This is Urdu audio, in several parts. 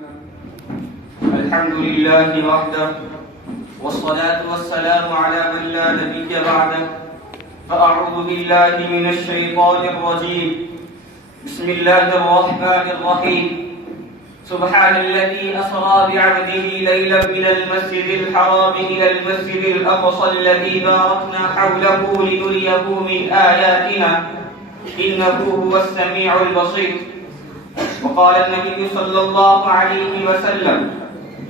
الحمد لله وحده والصلاة والسلام على من لا نبي بعده فأعوذ بالله من الشيطان الرجيم بسم الله الرحمن الرحيم سبحان الذي أسرى بعبده ليلا من المسجد الحرام إلى المسجد الأقصى الذي باركنا حوله لنريه من آياتنا إنه هو السميع البصير. وقال النبي صلى الله عليه وسلم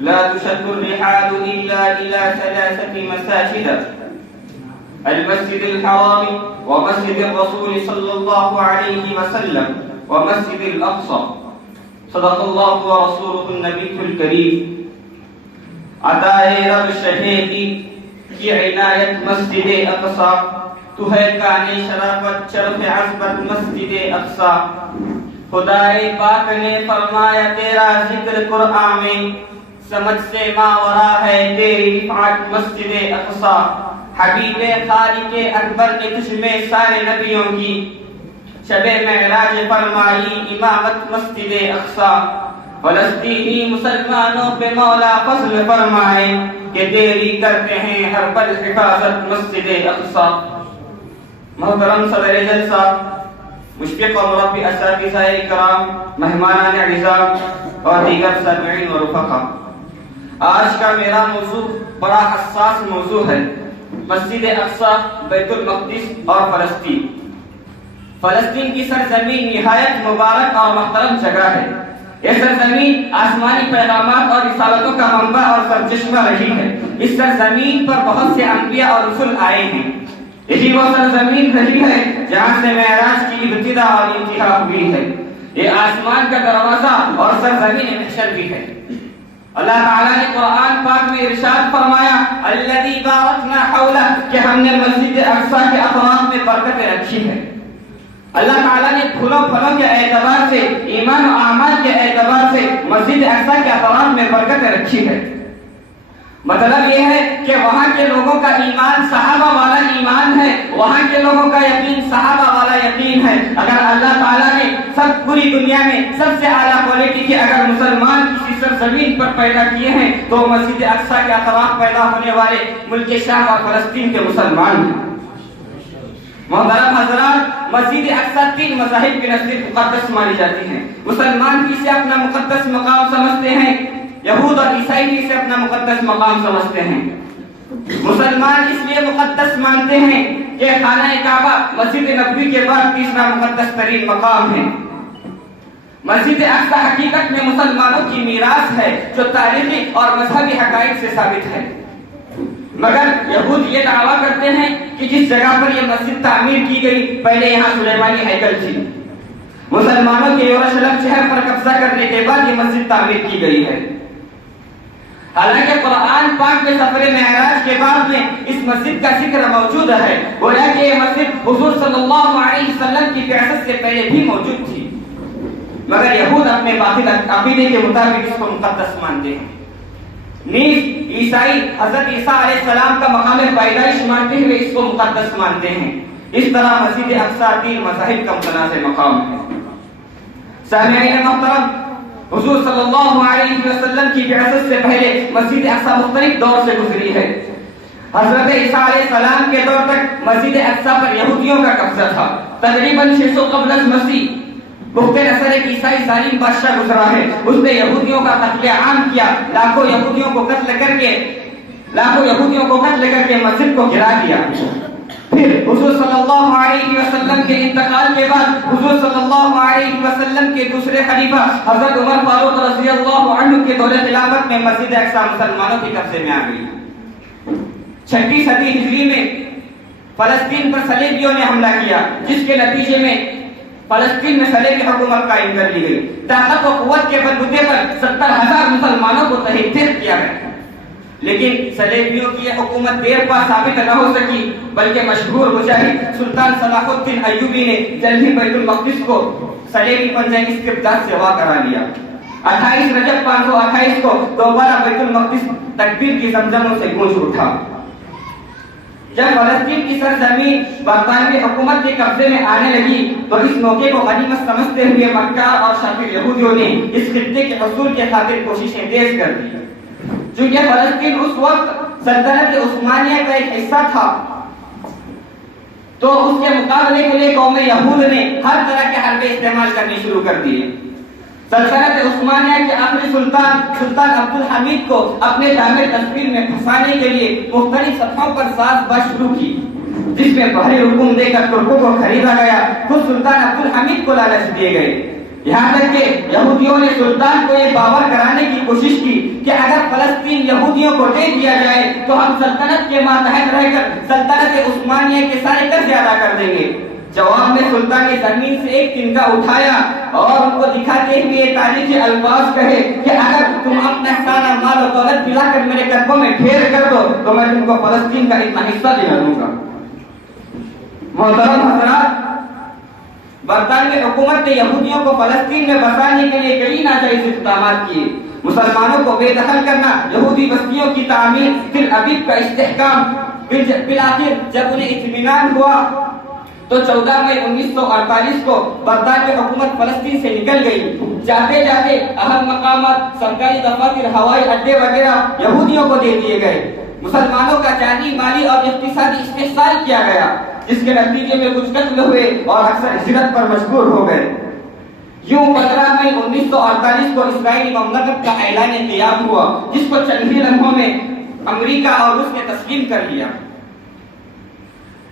لا تشد الرحال إلا إلى ثلاثة مساجد المسجد الحرام ومسجد الرسول صلى الله عليه وسلم ومسجد الأقصى. صدق الله ورسوله النبي الكريم. عطائے رب شہیدی کی عنایت مسجد اقصی تو ہے کان شرافت شرف عظمت مسجد اقصی. خدائے پاک نے فرمایا تیرا ذکر قرآن میں سمجھ سے ماورا ہے تیری رفعت مسجد اقصی. حبیب خالق اکبر نے تجھ میں سارے نبیوں کی شب معراج فرمائی امامت مسجد اقصی. فلسطینی مسلمانوں پہ مولا فضل فرمائے کہ تیری کرتے ہیں ہر پل حفاظت مسجد اقصی. محترم صدر جلسہ، مشفق اور مربی اساتذہ کرام، مہمانان اعزام اور دیگر سامعین و رفقا، آج کا میرا موضوع بڑا حساس موضوع ہے، مسجد اقصی، بیت المقدس اور فلسطین. فلسطین کی سرزمین نہایت مبارک اور محترم جگہ ہے. یہ سرزمین آسمانی پیغامات اور رسالتوں کا منبع اور سرچشمہ رہی ہے. اس سرزمین پر بہت سے انبیاء اور رسول آئے ہیں. یہی وہ سرزمین رہی ہے جہاں سے معراج کی ابتدا اور انتہا ہوئی ہے. یہ آسمان کا دروازہ اور سرزمین محشر بھی ہے. اللہ تعالیٰ نے قرآن پاک میں ارشاد فرمایا الذی بارکنا حولہ، کہ ہم نے مسجد اقصی کے اطراف میں برکتیں رکھی ہے. اللہ تعالیٰ نے پھولوں کے اعتبار سے، ایمان و اعمال کے اعتبار سے مسجد اقصی کے اطراف میں برکتیں رکھی ہے. مطلب یہ ہے کہ وہاں کے لوگوں کا ایمان صحابہ والا ایمان ہے، وہاں کے لوگوں کا یقین صحابہ والا یقین ہے. اگر اللہ تعالیٰ نے سب پوری دنیا میں سب سے اعلیٰ کوالٹی کے اگر مسلمان کسی سرزمین پر پیدا کیے ہیں تو مسجد اقصی کے اطراف پیدا ہونے والے ملک شام اور فلسطین کے مسلمان ہیں. محترم حضرات، مسجد اقصی 3 مذاہب کے نزدیک مقدس مانی جاتی ہیں. مسلمان اسے اپنا مقدس مقام سمجھتے ہیں، یہود اور عیسائی اسے اپنا مقدس مقام سمجھتے ہیں. مسلمان اس لیے مقدس مانتے ہیں کہ خانہ کعبہ مسجد نبوی کے بعد تیسرا مقدس ترین مقام ہے. مسجد اقصی حقیقت میں مسلمانوں کی میراث ہے جو تاریخی اور مذہبی حقائق سے ثابت ہے. مگر یہود یہ دعویٰ کرتے ہیں کہ جس جگہ پر یہ مسجد تعمیر کی گئی پہلے یہاں سلیمانی ہیکل تھی. مسلمانوں کے یروشلم شہر پر قبضہ کرنے کے بعد یہ مسجد تعمیر کی گئی ہے. حالانکہ قرآن پاک میں سفر معراج کے بعد میں اس مسجد کا ذکر موجود ہے. گویا کہ یہ مسجد حضور صلی اللہ علیہ وسلم کی بعثت سے پہلے بھی موجود تھی، مگر یہود اپنے باطل عقیدے کے مطابق اس کو مقدس مانتے ہیں. نیز عیسائی حضرت عیسیٰ علیہ السلام کا مقام پیدائش مانتے ہوئے اس کو مقدس مانتے ہیں. اس طرح مسجد اقصی 3 مذاہب کا متنازع مقام ہے. سامعین محترم، حضور صلی اللہ علیہ وسلم کی بعثت سے پہلے مسجد اقصی مختلف دور سے گزری ہے. حضرت عیسیٰ علیہ السلام کے دور تک مسجد اقصی پر یہودیوں کا قبضہ تھا. تقریباً 600 قبل از مسیح بخت نصر ایک عیسائی ظالم بادشاہ گزرا ہے. اس نے یہودیوں کا قتل عام کیا، لاکھوں یہودیوں کو قتل کر کے مسجد کو گرا دیا. پھر حضور صلی اللہ علیہ وسلم کے انتقال کے بعد حضور صلی اللہ علیہ وسلم کے دوسرے خلیفہ حضرت عمر فاروق رضی اللہ عنہ کے دور خلافت میں مسجد اقصی مسلمانوں کے قبضے میں آ گئی. 6 صدی ہجری میں فلسطین پر صلیبیوں نے حملہ کیا، جس کے نتیجے میں فلسطین میں صلیبی حکومت قائم کر لی گئی. طاقت و قوت کے بلبوتے پر 70,000 مسلمانوں کو تحریک کیا گیا. لیکن صلیبیوں کی یہ حکومت دیر پا ثابت نہ ہو سکی، بلکہ مشہور مجاہد سلطان صلاح الدین ایوبی نے جلد ہی بیت المقدس کو صلیبی پنجہ کی استبداد سے وا کرا لیا. 28 رجب 528 کو دوبارہ بیت المقدس تکبیر کی زمزموں سے گونج اٹھا. جب فلسطین کی سرزمین برطانوی حکومت کے قبضے میں آنے لگی تو اس موقع کو غنیمت سمجھتے ہوئے مکار اور شاکر یہودیوں نے اس خطے کے حصول کے خاطر کوششیں تیز کر دی. چونکہ فلسطین اس وقت سلطنت عثمانیہ کا ایک حصہ تھا تو اس کے مقابلے کے لیے قوم یہود نے ہر طرح کے حربے استعمال کرنے شروع کر دیے. سلطنت عثمانیہ کے آخری سلطان عبد الحمید کو اپنے جامع تصویر میں پھنسانے کے لیے مختلف سطحوں پر ساز باز شروع کی، جس میں بھری حکم دے کر ترکوں کو خریدا گیا. خود سلطان عبد الحمید کو لالچ دیے گئے، یہاں تک کہ یہودیوں نے سلطان کو یہ باور کرانے کی کوشش کی کہ اگر فلسطین یہودیوں کو دے دیا جائے تو ہم سلطنت کے ماتحت رہ کر سلطنت عثمانیہ کے سارے قرض ادا کر دیں گے. جواب میں سلطان نے زمین سے ایک تنکا اٹھایا اور ان کو دکھاتے ہوئے تاریخی الفاظ کہے کہ اگر تم اپنا سارا مال و دولت پلا کر میرے قدموں میں ڈھیر کر دو تو میں تم کو فلسطین کا اتنا حصہ دلا دوں گا. محترم حضرات، برطانوی حکومت نے یہودیوں کو فلسطین میں بسانے کے لیے کئی ناجائز اقدامات کیے. مسلمانوں کو بے دخل کرنا، یہودی بستیوں کی تعمیر، تل ابیب کا استحکام. بالآخر جب انہیں اطمینان ہوا تو 14 مئی 1948 کو برطانوی حکومت فلسطین سے نکل گئی. جاتے جاتے اہم مقامات، سرکاری دفاتر، ہوائی اڈے وغیرہ یہودیوں کو دے دیے گئے. مسلمانوں کا جانی، مالی اور اقتصادی استحصال کیا گیا، جس کے نتیجے میں کچھ قتل ہوئے اور اکثر ہجرت پر مجبور ہو گئے. یوں 15 مئی 1948 کو اسرائیلی مملکت کا اعلان قیام ہوا، جس کو چند ہی لمحوں میں امریکہ اور روس نے تسلیم کر لیا.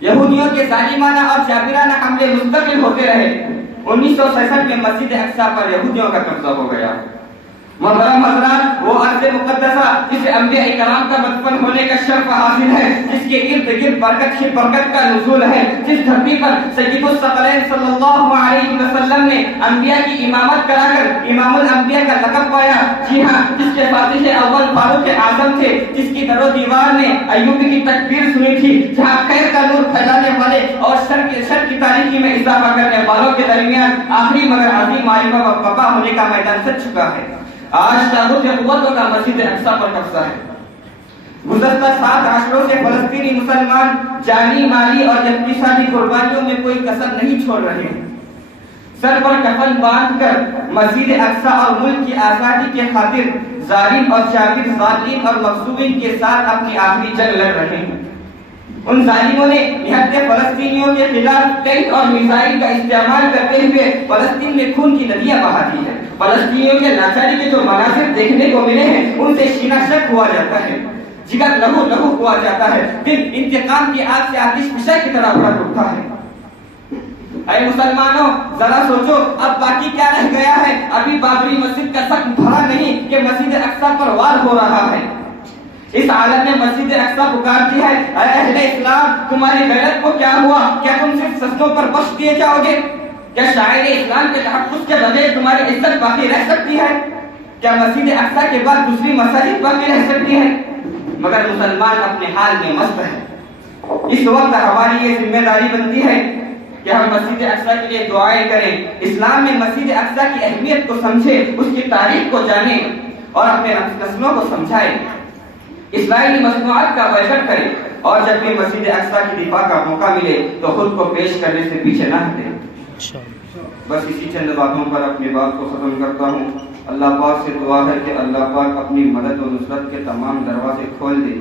یہودیوں کے ظالمانہ اور جابرانہ حملے مستقل ہوتے رہے. 1966 میں مسجد اقصی پر یہودیوں کا قبضہ ہو گیا. محترم حضرات، وہ ارض مقدسہ جسے انبیاء کرام کا مدفن ہونے کا شرف حاصل ہے، جس کے ارد گرد برکت ہی برکت کا نزول ہے، جس دھرتی پر سید الثقلین صلی اللہ علیہ وسلم نے انبیاء کی امامت کرا کر امام الانبیاء کا لقب پایا. جی ہاں، جس کے فاتح اول فاروق اعظم تھے، جس کی در و دیوار نے ایوبی کی تکبیر سنی تھی، جہاں خیر کا نور پھیلانے والے اور شر کی تاریکی میں اضافہ کرنے والوں کے درمیان آخری مگر عظیم معرکہ وقفہ ہونے کا میدان سج چکا ہے. آج تابوت قوتوں کا مسجد اقصی پر قبضہ ہے. گزشتہ 7 عشروں سے فلسطینی مسلمان جانی، مالی اور اقتصادی قربانیوں میں کوئی کسر نہیں چھوڑ رہے ہیں. سر پر کفن باندھ کر مسجد اقصی اور ملک کی آزادی کے خاطر ظالم اور جابر، ظالم اور مغصوبین کے ساتھ اپنی آخری جنگ لڑ رہے ہیں. ان ظالموں نے نہتے فلسطینیوں کے خلاف ٹینک اور میزائل کا استعمال کرتے ہوئے فلسطین میں خون کی ندیاں بہا دی ہیں. فلسطینیوں کے لاچاری کے جو مناظر دیکھنے کو ملے ہیں ان سے سینہ شک ہوا جاتا ہے، جگر لہو لہو ہوا جاتا ہے، دل انتقام کی آگ سے آتش فشاں کی طرح بھڑک اٹھتا ہے. اے مسلمانوں، ذرا سوچو اب باقی کیا رہ گیا ہے؟ ابھی بابری مسجد کا زخم بھرا نہیں کہ مسجد اقصی پر وار ہو رہا ہے. اس عالم نے مسجد اقصی پکارتی ہے، اے اہل اسلام، تمہاری غیرت کو کیا ہوا؟ کیا تم صرف سجدوں پر بخش دیے جاؤ گے؟ کیا شاعر اسلام کے تحفظ کے بغیر تمہاری عزت باقی رہ سکتی ہے؟ کیا مسجد اقصی کے بعد دوسری مساجد باقی رہ سکتی ہے؟ مگر مسلمان اپنے حال میں مست ہے. اس وقت ہماری یہ ذمہ داری بنتی ہے کہ ہم مسجد اقصی کے لیے دعائیں کریں، اسلام میں مسجد اقصی کی اہمیت کو سمجھیں، اس کی تاریخ کو جانیں اور اپنے نسلوں کو سمجھائیں. اسرائیلی مصنوعات کا بیعت کریں اور جب بھی مسجد اقصی کی دفاع کا موقع ملے تو خود کو پیش کرنے سے پیچھے نہ ہٹیں. بس اسی چند باتوں پر اپنی بات کو ختم کرتا ہوں. اللہ پاک سے دعا ہے کہ اللہ پاک اپنی مدد و نصرت کے تمام دروازے کھول دے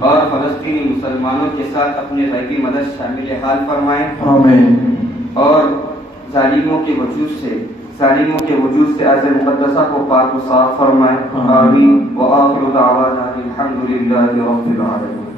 اور فلسطینی مسلمانوں کے ساتھ اپنی غیبی مدد شامل حال فرمائیں. آمین. اور ظالموں کے وجود سے ارض مقدسہ کو پاک و صاف فرمائیں. آمین. وآخر دعوانا الحمد للہ رب العالمین.